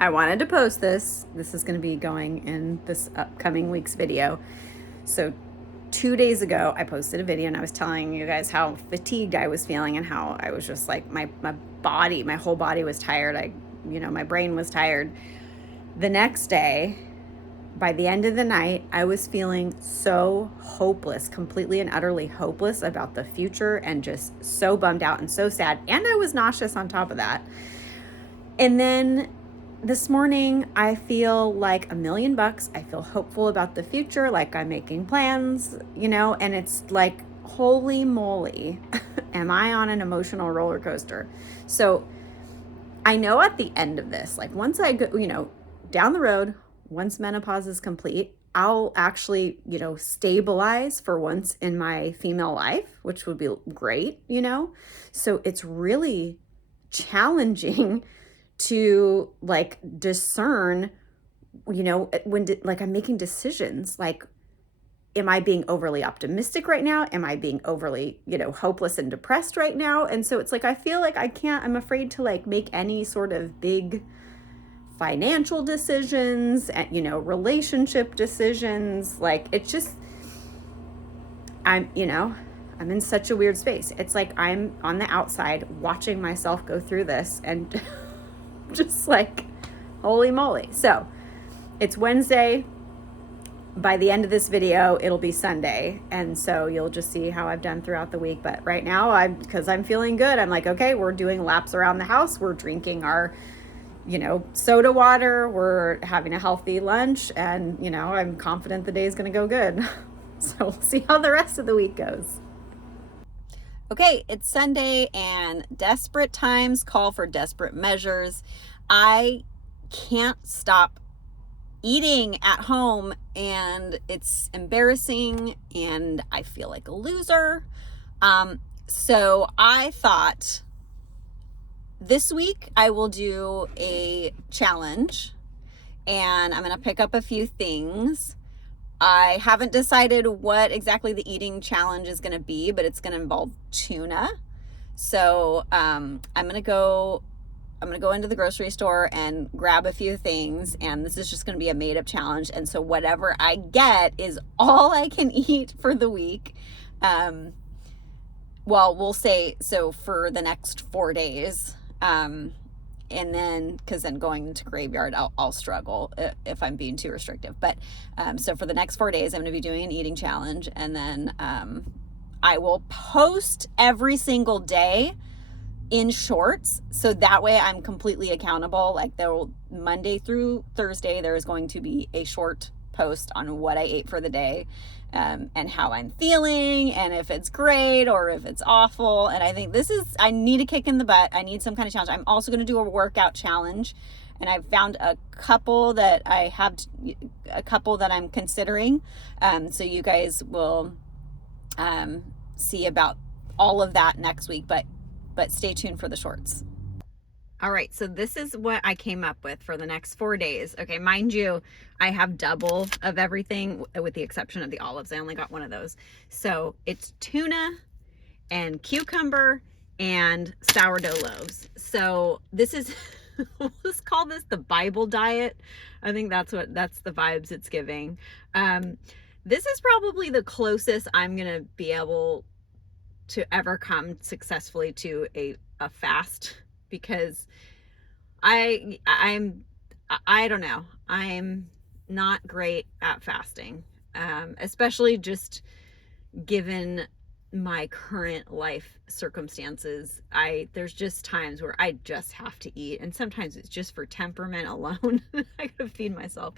I wanted to post this. This is going to be going in this upcoming week's video. So, 2 days ago, I posted a video and I was telling you guys how fatigued I was feeling and how I was just like my body, my whole body was tired. My brain was tired. The next day, by the end of the night, I was feeling so hopeless, completely and utterly hopeless about the future and just so bummed out and so sad. And I was nauseous on top of that. And then this morning, I feel like $1,000,000. I feel hopeful about the future, like I'm making plans, and it's like, holy moly, am I on an emotional roller coaster? So I know at the end of this, like once I go, down the road, once menopause is complete, I'll actually, stabilize for once in my female life, which would be great. So it's really challenging to like discern, like I'm making decisions like, am I being overly optimistic right now? Am I being overly, hopeless and depressed right now? And so it's like I feel like I'm afraid to like make any sort of big financial decisions, relationship decisions. Like it's just I'm in such a weird space. It's like I'm on the outside watching myself go through this and just like, holy moly. So it's Wednesday. By the end of this video, it'll be Sunday. And so you'll just see how I've done throughout the week. But right now, because I'm feeling good, I'm like, okay, we're doing laps around the house. We're drinking our, soda water. We're having a healthy lunch. And, I'm confident the day is going to go good. So we'll see how the rest of the week goes. Okay, it's Sunday and desperate times call for desperate measures. I can't stop eating at home and it's embarrassing and I feel like a loser. So I thought this week I will do a challenge and I'm going to pick up a few things. I haven't decided what exactly the eating challenge is going to be, but it's going to involve tuna. So I'm going to go into the grocery store and grab a few things, and this is just going to be a made up challenge. And so whatever I get is all I can eat for the week. Well, we'll say so for the next 4 days. And then, because then going into graveyard, I'll struggle if I'm being too restrictive. But so for the next 4 days, I'm going to be doing an eating challenge, and then I will post every single day in shorts, so that way I'm completely accountable. Like Monday through Thursday, there is going to be a short post on what I ate for the day, and how I'm feeling, and if it's great or if it's awful. And I think I need a kick in the butt. I need some kind of challenge. I'm also going to do a workout challenge, and I've found a couple that I'm considering. So you guys will see about all of that next week, but stay tuned for the shorts. All right, so this is what I came up with for the next 4 days. Okay, mind you, I have double of everything with the exception of the olives. I only got one of those. So it's tuna and cucumber and sourdough loaves. So this is, let's call this the Bible diet. I think that's the vibes it's giving. This is probably the closest I'm going to be able to ever come successfully to a fast, because I don't know. I'm not great at fasting, especially just given my current life circumstances. There's just times where I just have to eat, and sometimes it's just for temperament alone. I gotta feed myself.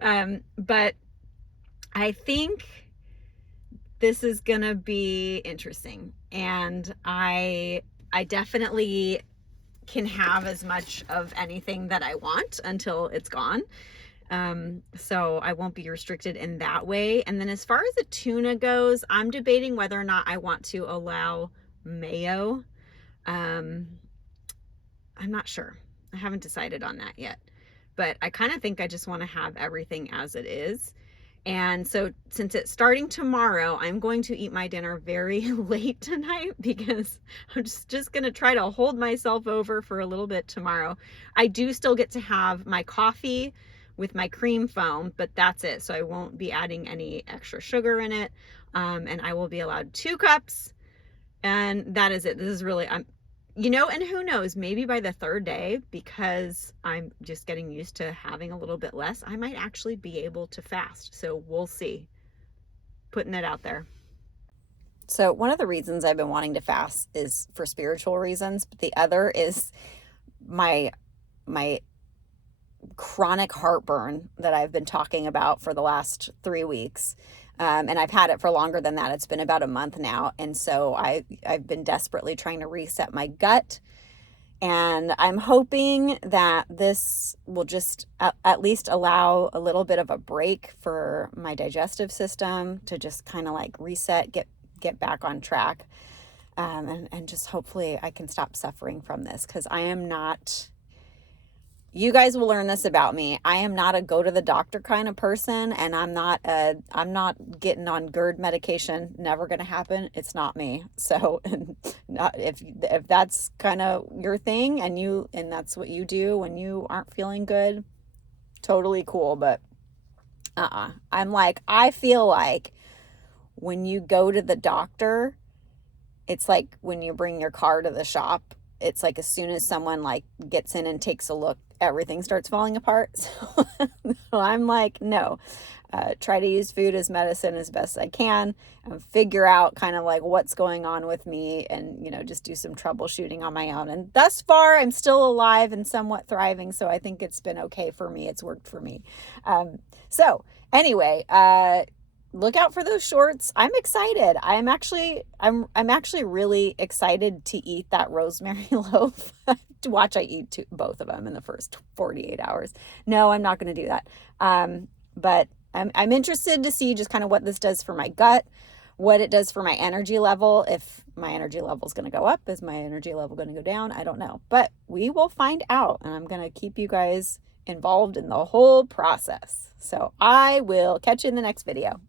But I think this is gonna be interesting, and I definitely can have as much of anything that I want until it's gone. So I won't be restricted in that way. And then as far as the tuna goes, I'm debating whether or not I want to allow mayo. I'm not sure. I haven't decided on that yet, but I kind of think I just want to have everything as it is. And so since it's starting tomorrow, I'm going to eat my dinner very late tonight because I'm just going to try to hold myself over for a little bit tomorrow. I do still get to have my coffee with my cream foam, but that's it. So I won't be adding any extra sugar in it. And I will be allowed 2 cups, and that is it. This is really, and who knows, maybe by the 3rd day, because I'm just getting used to having a little bit less, I might actually be able to fast. So we'll see. Putting it out there. So one of the reasons I've been wanting to fast is for spiritual reasons, but the other is my chronic heartburn that I've been talking about for the last 3 weeks. And I've had it for longer than that. It's been about a month now. And so I've been desperately trying to reset my gut. And I'm hoping that this will just at least allow a little bit of a break for my digestive system to just kind of like reset, get back on track. And just hopefully I can stop suffering from this, because I am not... You guys will learn this about me. I am not a go to the doctor kind of person, and I'm not getting on GERD medication. Never going to happen. It's not me. So if that's kind of your thing and that's what you do when you aren't feeling good, totally cool. But I feel like when you go to the doctor, it's like when you bring your car to the shop. It's like as soon as someone like gets in and takes a look, everything starts falling apart. So I'm like, no, try to use food as medicine as best I can and figure out kind of like what's going on with me, and, just do some troubleshooting on my own. And thus far, I'm still alive and somewhat thriving. So I think it's been okay for me. It's worked for me. So anyway, look out for those shorts. I'm excited. I'm actually really excited to eat that rosemary loaf. To watch I eat both of them in the first 48 hours. No, I'm not going to do that. But I'm interested to see just kind of what this does for my gut, what it does for my energy level. If my energy level is going to go up, is my energy level going to go down? I don't know, but we will find out, and I'm going to keep you guys involved in the whole process. So I will catch you in the next video.